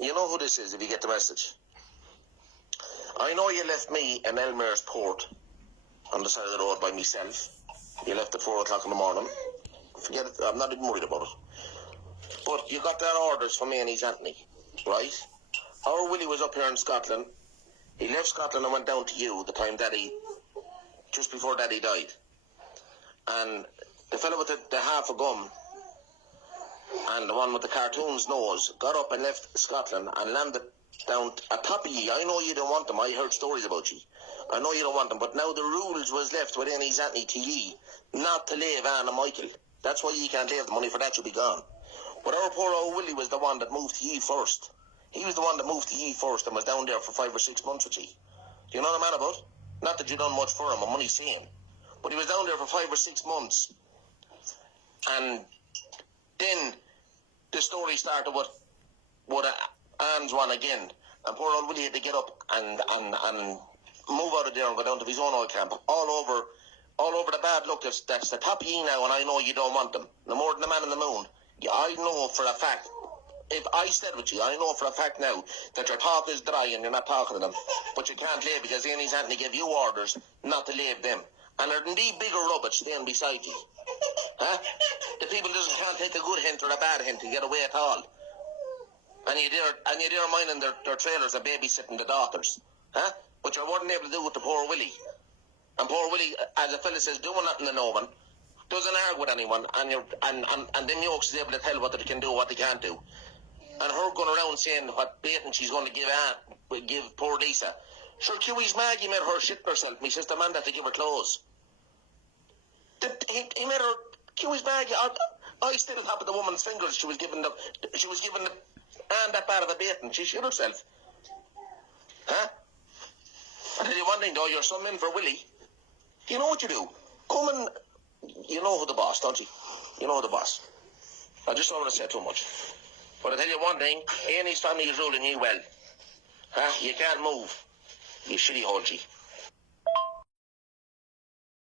You know who this is if you get the message. I know you left me in Elmer's Port on the side of the road by myself. You left at 4 o'clock in the morning. Forget it, I'm not even worried about it. But you got their orders from me and his Anthony, right? Our Willie was up here in Scotland. He left Scotland and went down to you the time Daddy, just before Daddy died. And the fellow with the half a gum and the one with the cartoon's nose got up and left Scotland and landed down atop of ye. I know you don't want them. I heard stories about ye. I know you don't want them. But now the rules was left within his Anthony to ye not to leave Anne and Michael. That's why ye can't leave. The money for that should be gone. But our poor old Willie was the one that moved to ye first. He was the one that moved to ye first and was down there for 5 or 6 months with ye. Do you know what I'm on about? Not that you done much for him, I'm only saying. But he was down there for 5 or 6 months. And then the story started with Anne's one again. And poor old Willie had to get up and move out of there and go down to his own oil camp. All over the bad luck. That's the top of ye now, and I know you don't want them. No more than the man in the moon. Yeah, I know for a fact, if I said with you, I know for a fact now that your talk is dry and you're not talking to them. But you can't leave because Annie's Anthony gave you orders not to leave them. And they're indeed bigger rubbish staying beside you. Huh? The people can't take a good hint or a bad hint to get away at all. And you dare minding their trailers are babysitting the daughters. Huh? But you weren't able to do it to poor Willie. And poor Willie, as a fella says, doing nothing to no one, doesn't argue with anyone, and then Yokes is able to tell what they can do, what they can't do. And her going around saying what baiting she's going to give poor Lisa. Sure, Kiwi's Maggie made her shit herself. Me sister Amanda to give her clothes. He made her Kiwi's Maggie. I still have the woman's fingers. She was giving the and that bad of a baiting. She shit herself. Huh? I tell you one thing though, you're some in for Willie. You know what you do? Come and you know who the boss, don't you? You know who the boss. I just don't want to say too much. But I tell you one thing, Annie's family is ruling you well. Huh? You can't move. You shitty hole, G.